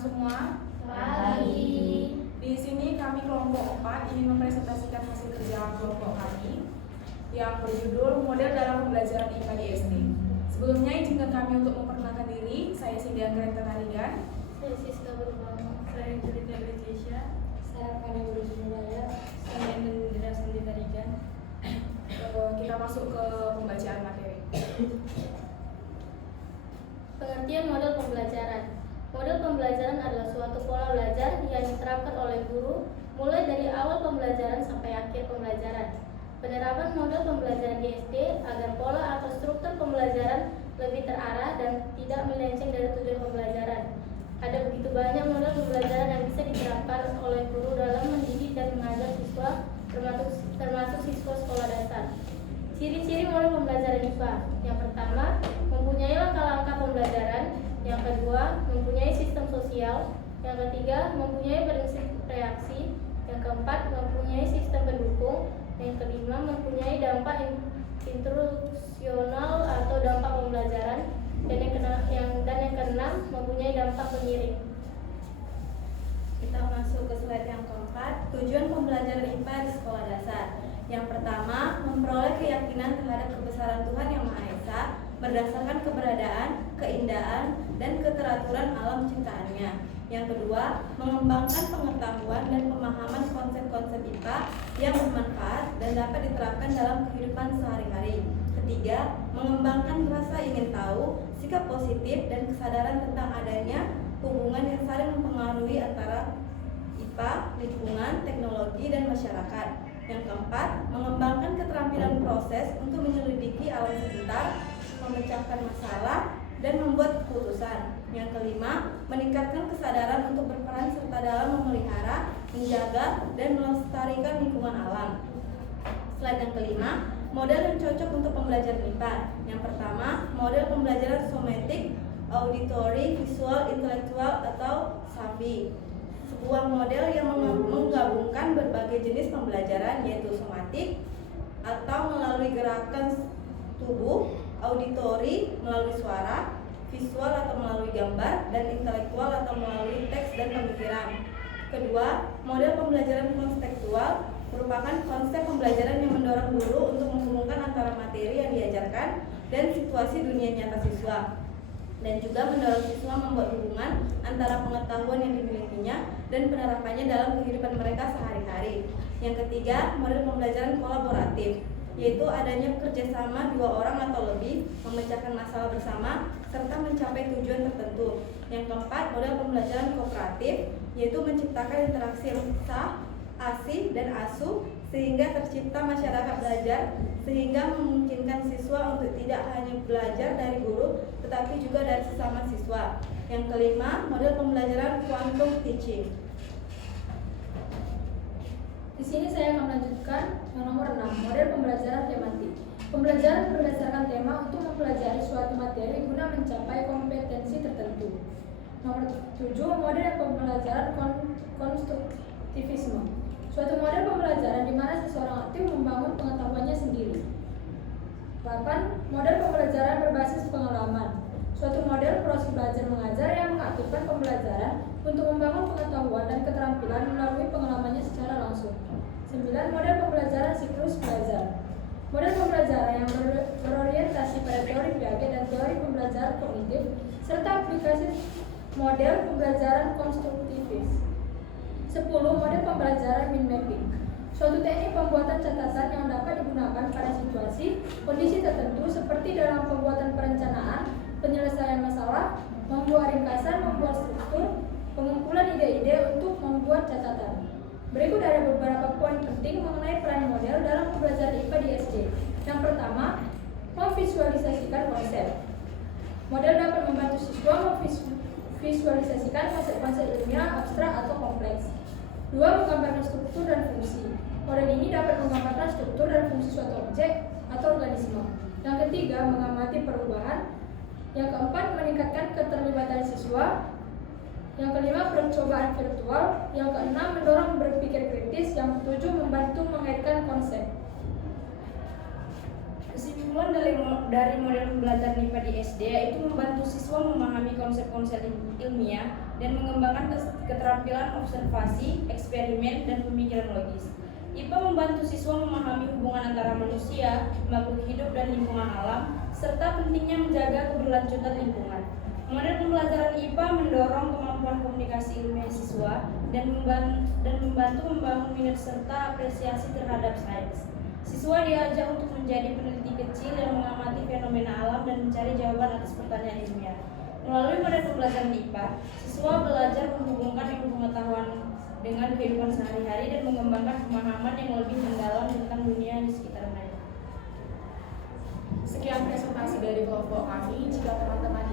semua. Pagi. Di sini kami kelompok 4 ingin mempresentasikan hasil kerja kelompok kami yang berjudul Model dalam Pembelajaran IPA di SD. Sebelumnya izinkan kami untuk memperkenalkan diri. Saya Cindy Anggreta Tarigan. Saya Siska Berbama. Saya Julita Britisha. Saya Fani Burujunulaya. Saya Indra Sandi Tarigan. Kita masuk ke pembacaan materi. Pengertian model pembelajaran. Model pembelajaran adalah suatu pola belajar yang diterapkan oleh guru mulai dari awal pembelajaran sampai akhir pembelajaran. Penerapan model pembelajaran di SD agar pola atau struktur pembelajaran lebih terarah dan tidak melenceng dari tujuan pembelajaran. Ada begitu banyak model pembelajaran yang bisa diterapkan oleh guru dalam mendidik dan mengajar siswa, termasuk siswa sekolah dasar. Ciri-ciri model pembelajaran IPA. Yang pertama, mempunyai langkah-langkah pembelajaran. Yang kedua, mempunyai sistem sosial. Yang ketiga, mempunyai prinsip reaksi. Yang keempat, mempunyai sistem pendukung. Yang kelima, mempunyai dampak instruksional atau dampak pembelajaran. Dan yang keenam, mempunyai dampak pengiring. Kita masuk ke slide yang keempat, tujuan pembelajaran IPA di sekolah dasar. Yang pertama, memperoleh keyakinan terhadap kebesaran Tuhan Yang Maha Esa berdasarkan keberadaan, keindahan, dan keteraturan alam ciptaannya. Yang kedua, mengembangkan pengetahuan dan pemahaman konsep-konsep IPA yang bermanfaat dan dapat diterapkan dalam kehidupan sehari-hari. Ketiga, mengembangkan rasa ingin tahu, sikap positif, dan kesadaran tentang adanya hubungan yang saling mempengaruhi antara IPA, lingkungan, teknologi, dan masyarakat. Yang keempat, mengembangkan keterampilan proses untuk menyelidiki alam sekitar, memecahkan masalah, dan membuat keputusan. Yang kelima, meningkatkan kesadaran untuk berperan serta dalam memelihara, menjaga, dan melestarikan lingkungan alam. Slide yang kelima, model yang cocok untuk pembelajaran IPA. Yang pertama, model pembelajaran somatik, auditory, visual, intelektual, atau SAVI. Sebuah model yang menggabungkan berbagai jenis pembelajaran, yaitu somatik atau melalui gerakan tubuh, auditory melalui suara, visual atau melalui gambar, dan intelektual atau melalui teks dan pemikiran. Kedua, model pembelajaran konstekstual merupakan konsep pembelajaran yang mendorong guru untuk menghubungkan antara materi yang diajarkan dan situasi dunia nyata siswa, dan juga mendorong siswa membuat hubungan antara pengetahuan yang dimilikinya dan penerapannya dalam kehidupan mereka sehari-hari. Yang ketiga, model pembelajaran kolaboratif, yaitu adanya kerjasama dua orang atau lebih, memecahkan masalah bersama, serta mencapai tujuan tertentu. Yang keempat, model pembelajaran kooperatif, yaitu menciptakan interaksi yang sah, asih, dan asuh, sehingga tercipta masyarakat belajar, sehingga memungkinkan siswa untuk tidak hanya belajar dari guru, tetapi juga dari sesama siswa. Yang kelima, model pembelajaran quantum teaching. Di sini saya akan melanjutkan yang nomor 6, model pembelajaran tematik. Pembelajaran berdasarkan tema untuk mempelajari suatu materi guna mencapai kompetensi tertentu. Nomor 7, model pembelajaran konstruktivisme. Suatu model pembelajaran di mana seseorang aktif membangun pengetahuannya sendiri. 8, model pembelajaran berbasis pengalaman. Suatu model proses belajar mengajar yang mengaktifkan pembelajaran untuk membangun pengetahuan dan keterampilan melalui pengalamannya secara langsung. 9, model pembelajaran siklus belajar. Model pembelajaran yang berorientasi pada teori Piaget dan teori pembelajaran kognitif serta aplikasi model pembelajaran konstruktivis. 10, model pembelajaran mind mapping. Suatu teknik pembuatan catatan yang dapat digunakan pada situasi, kondisi tertentu seperti dalam pembuatan perencanaan, penyelesaian masalah, membuat ringkasan, membuat struktur, pengumpulan ide-ide untuk membuat catatan. Berikut ada beberapa poin penting mengenai peran model dalam pembelajaran IPA di SD. Yang pertama, memvisualisasikan konsep. Model dapat membantu siswa memvisualisasikan konsep-konsep ilmiah, abstrak, atau kompleks. 2, menggambarkan struktur dan fungsi. Model ini dapat menggambarkan struktur dan fungsi suatu objek atau organisme. Yang ketiga, mengamati perubahan. Yang keempat, meningkatkan keterlibatan siswa. Yang kelima, percobaan virtual. Yang keenam, mendorong berpikir kritis. Yang ketujuh, membantu mengaitkan konsep. Di sini Kesimpulan dari model pembelajaran IPA di SD yaitu membantu siswa memahami konsep-konsep ilmiah dan mengembangkan keterampilan observasi, eksperimen, dan pemikiran logis. IPA membantu siswa memahami hubungan antara manusia, makhluk hidup, dan lingkungan alam, serta pentingnya menjaga keberlanjutan lingkungan. Model pembelajaran IPA mendorong kemampuan komunikasi ilmiah siswa dan membantu membangun minat serta apresiasi terhadap sains. Siswa diajak untuk menjadi peneliti kecil yang mengamati fenomena alam dan mencari jawaban atas pertanyaan ilmiah. Melalui model pembelajaran IPA, siswa belajar menghubungkan ilmu pengetahuan dengan kehidupan sehari-hari dan mengembangkan pemahaman yang lebih mendalam tentang dunia di sekitar mereka. Sekian presentasi dari kelompok kami. Jika teman-teman